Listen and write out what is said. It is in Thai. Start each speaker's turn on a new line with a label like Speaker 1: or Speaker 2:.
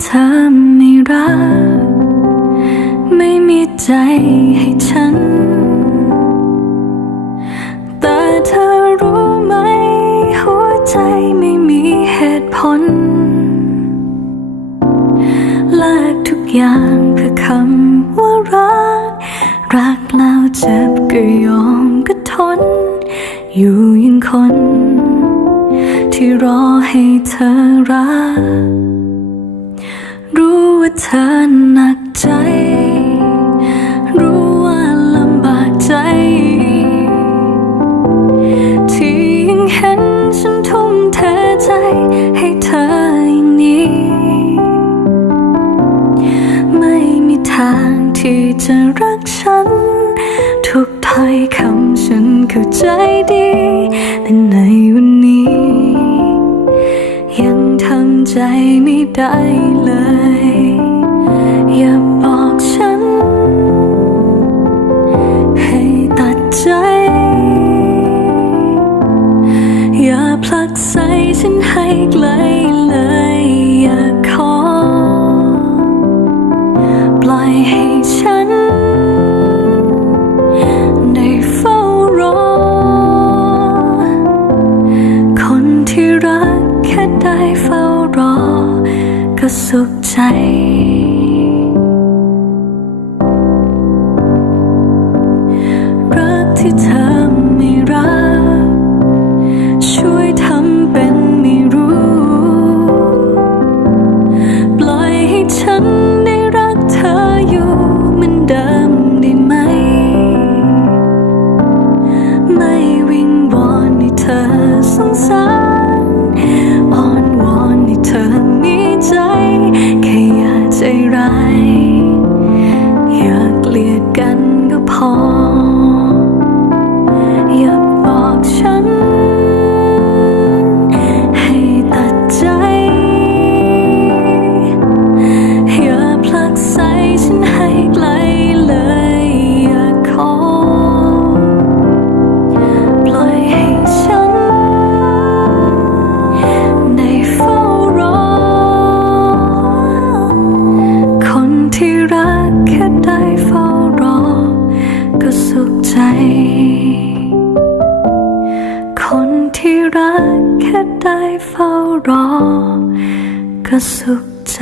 Speaker 1: เธอไม่รัก ไม่มีใจให้ฉัน แต่เธอรู้ไหม หัวใจไม่มีเหตุผลแลกทุกอย่างเพื่อคำว่ารัก รักแล้วเจ็บก็ยอมก็ทน อยู่ยังคน ที่รอให้เธอรัก รู้ว่าเธอหนักใจ รู้ว่าลำบากใจ ที่ยังเห็นฉันทุ่มเทใจให้เธออย่างนี้ ไม่มีทางที่จะรักฉัน ทุกถ้อยคำฉันเข้าใจดีแต่ใน ไม่ได้เลย อย่าบอกฉัน ให้ตัดใจ อย่าผลักใส่ฉันให้ไกลเลย อย่าขอ ปล่อยให้ฉัน แค่ได้เฝ้ารอ ก็สุขใจรักที่เธอไม่รัก ช่วยทำเป็นไม่รู้ ปล่อยให้ฉันได้รักเธออยู่เหมือนเดิม คนที่รักแค่ได้เฝ้ารอ ก็สุขใจ